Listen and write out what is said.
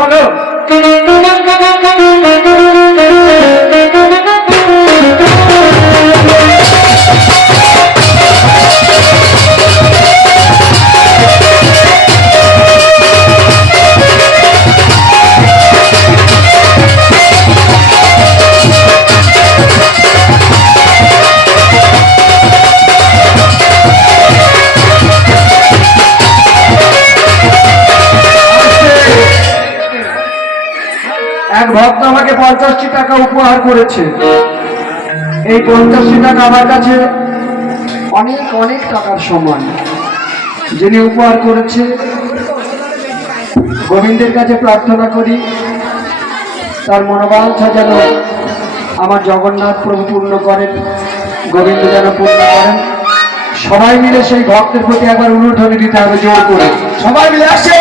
চলো এক ভক্ত আমাকে পঞ্চাশটি টাকা উপহার করেছে। এই পঞ্চাশটি টাকা আমার কাছে অনেক অনেক টাকার সমান। যিনি উপহার করেছে, গোবিন্দের কাছে প্রার্থনা করি, তার মনোবাঞ্ছা যেন আমার জগন্নাথ প্রভু পূর্ণ করেন, গোবিন্দ যেন পূর্ণ করেন। সবাই মিলে সেই ভক্তের প্রতি একবার অনুধ্বনি দিতে হবে, জোর করে। সবাই মিলে আসে